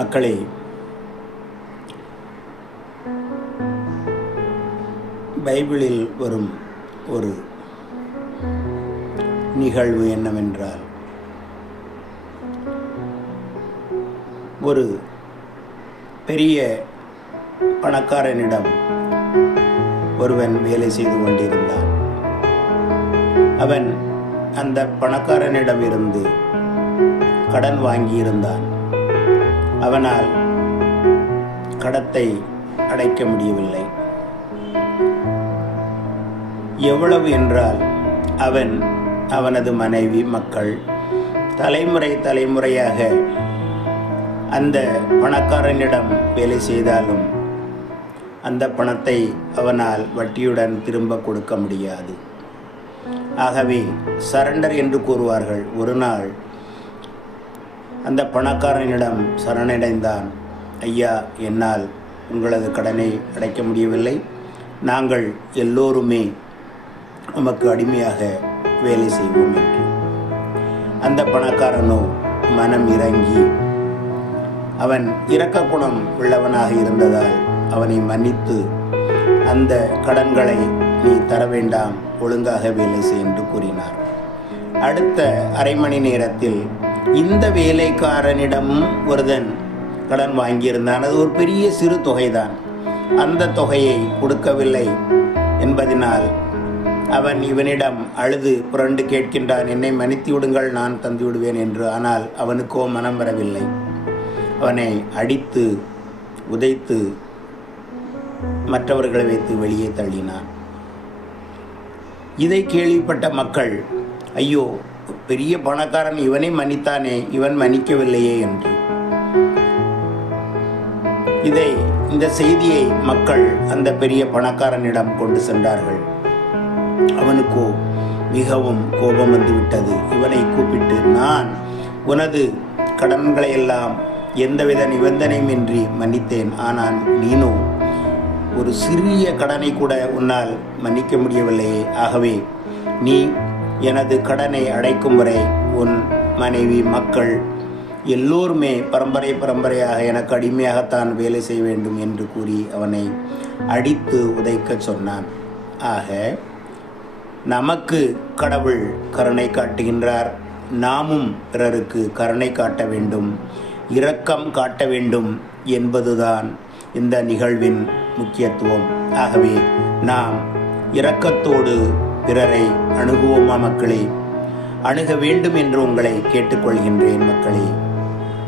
மக்களே, பைபிளில் வரும் ஒரு நிகழ்வு என்னவென்றால், ஒரு பெரிய பணக்காரனிடம் ஒருவன் வேலை செய்து கொண்டிருந்தான். அவன் அந்த பணக்காரனிடமிருந்து கடன் வாங்கியிருந்தான். அவனால் கடத்தை அடைக்க முடியவில்லை. எவ்வளவு என்றால், அவன், அவனது மனைவி, மக்கள் தலைமுறையாக அந்த பணக்காரனிடம் வேலை செய்தாலும் அந்த பணத்தை அவனால் வட்டியுடன் திரும்ப கொடுக்க முடியாது. ஆகவே சரண்டர் என்று கூறுவார்கள். ஒரு நாள் அந்த பணக்காரனிடம் சரணடைந்தான். ஐயா, என்னால் உங்களது கடனை அடைக்க முடியவில்லை. நாங்கள் எல்லோருமே உமக்கு அடிமையாக வேலை செய்வோம் என்று. அந்த பணக்காரனோ மனம் இறங்கி, அவன் இரக்க குணம் உள்ளவனாக இருந்ததால் அவனை மன்னித்து, அந்த கடன்களை நீ தர வேண்டாம், ஒழுங்காக வேலை செய் என்று கூறினார். அடுத்த அரை மணி நேரத்தில் இந்த வேலைக்காரனிடமும் ஒருவன் கடன் வாங்கியிருந்தான். அது ஒரு பெரிய சிறு தொகைதான். அந்த தொகையை கொடுக்கவில்லை என்பதனால் அவன் இவனிடம் அழுது புரண்டு கேட்கின்றான், என்னை மன்னித்து விடுங்கள், நான் தந்து விடுவேன் என்று. ஆனால் அவனுக்கோ மனம் வரவில்லை. அவனை அடித்து உதைத்து மற்றவர்களை வைத்து வெளியே தள்ளினான். இதை கேள்விப்பட்ட மக்கள், ஐயோ, பெரிய பணக்காரன் இவனை மன்னித்தானே, இவன் மன்னிக்கவில்லையே என்று. இந்த செய்தியை மக்கள் அந்த பெரிய பணக்காரனிடம் கொண்டு சென்றார்கள். அவனுக்கோ மிகவும் கோபம் வந்துவிட்டது. இவனை கூப்பிட்டு, நான் உனது கடன்களை எல்லாம் எந்தவித நிபந்தனையுமின்றி மன்னித்தேன். ஆனால் நீனோ ஒரு சிறிய கடனை கூட உன்னால் மன்னிக்க முடியவில்லையே. ஆகவே நீ எனது கடனை அடைக்கும் வரை உன் மனைவி, மக்கள் எல்லோருமே பரம்பரையாக எனக்கு அடிமையாகத்தான் வேலை செய்ய வேண்டும் என்று கூறி அவனை அடித்து உதைக்க சொன்னான். ஆக நமக்கு கடவுள் கருணை காட்டுகின்றார். நாமும் பிறருக்கு கருணை காட்ட வேண்டும், இரக்கம் காட்ட வேண்டும் என்பதுதான் இந்த நிகழ்வின் முக்கியத்துவம். ஆகவே நாம் இரக்கத்தோடு பிறரை அணுகுவோமா மக்களே? அணுக வேண்டும் என்று உங்களை கேட்டுக்கொள்கின்றேன் மக்களே.